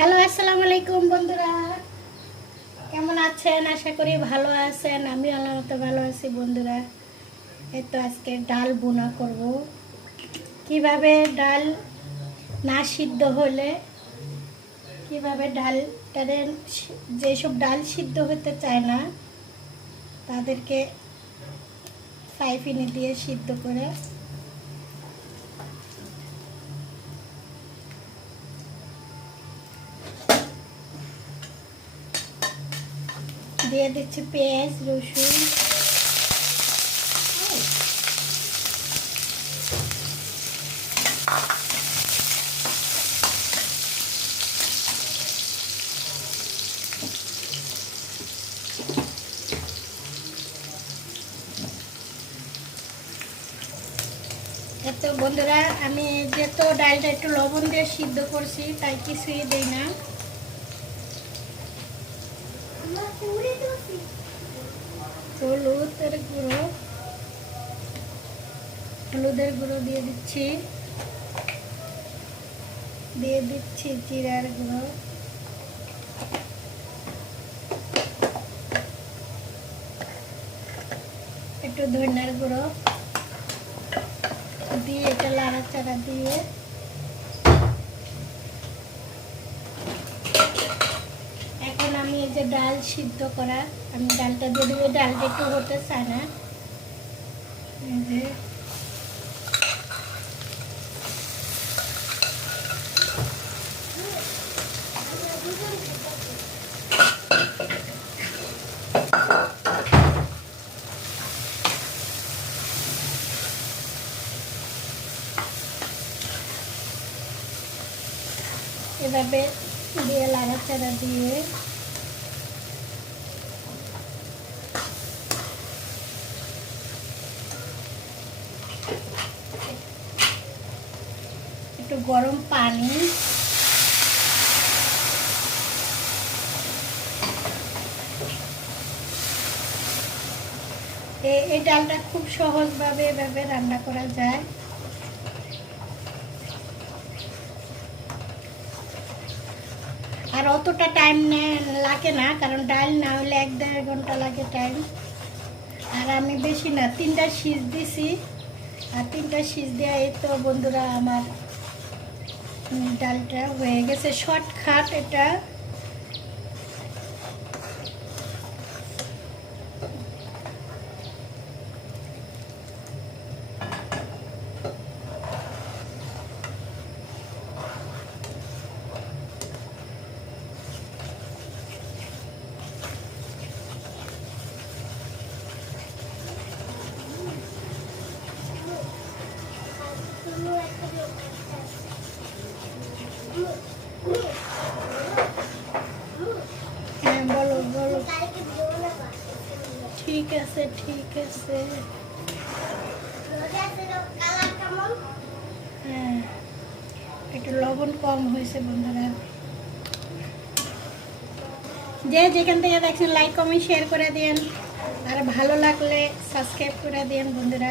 Hello, আসসালামু আলাইকুম বন্ধুরা। কেমন আছেন? আশা করি ভালো আছেন। আমি আল্লাহর মতো ভালো আছি বন্ধুরা। এই তো আজকে ডাল বোনা করব। কিভাবে ডাল না সিদ্ধ হলে কিভাবে ডালটারে, যেসব ডাল সিদ্ধ হতে চায় না তাদেরকে ফ্রাইপ্যানে দিয়ে সিদ্ধ করে দিয়ে দিচ্ছি পেঁয়াজ, রসুন, এত বন্ধুরা আমি যেহেতু ডালটা একটু লবণ দিয়ে সিদ্ধ করছি তাই কিছুই দেই না। হলুদের গুঁড়ো দিয়ে দিচ্ছি জিরার গুঁড়ো, একটু ধনিয়ার গুঁড়ো দিয়ে এটা নাড়াচাড়া দিয়ে এখন আমি এই যে ডাল সিদ্ধ করা, আমি ডালটা দিয়ে দেবো। ডালটা একটু হতে চায় না, এভাবে দিয়ে নাড়াচাড়া দিয়ে একটু গরম পানি, এই ডালটা খুব সহজভাবে এভাবে রান্না করা যায়। আর অতটা টাইম লাগে না, কারণ ডাল না হলে 1-1.5 ঘন্টা লাগে টাইম। আর আমি বেশি না, 3টা সিজ দিছি। আর 3টা সিজ দেওয়া এই তো বন্ধুরা আমার ডালটা হয়ে গেছে। শর্টকাট এটা। হ্যাঁ, বলো বলো। ঠিক আছে ঠিক আছে। হ্যাঁ, একটু লবণ কম হয়েছে বন্ধুরা। যে যেখান থেকে দেখছেন লাইক কমেন্ট শেয়ার করে দিন, আর ভালো লাগলে সাবস্ক্রাইব করে দিন বন্ধুরা।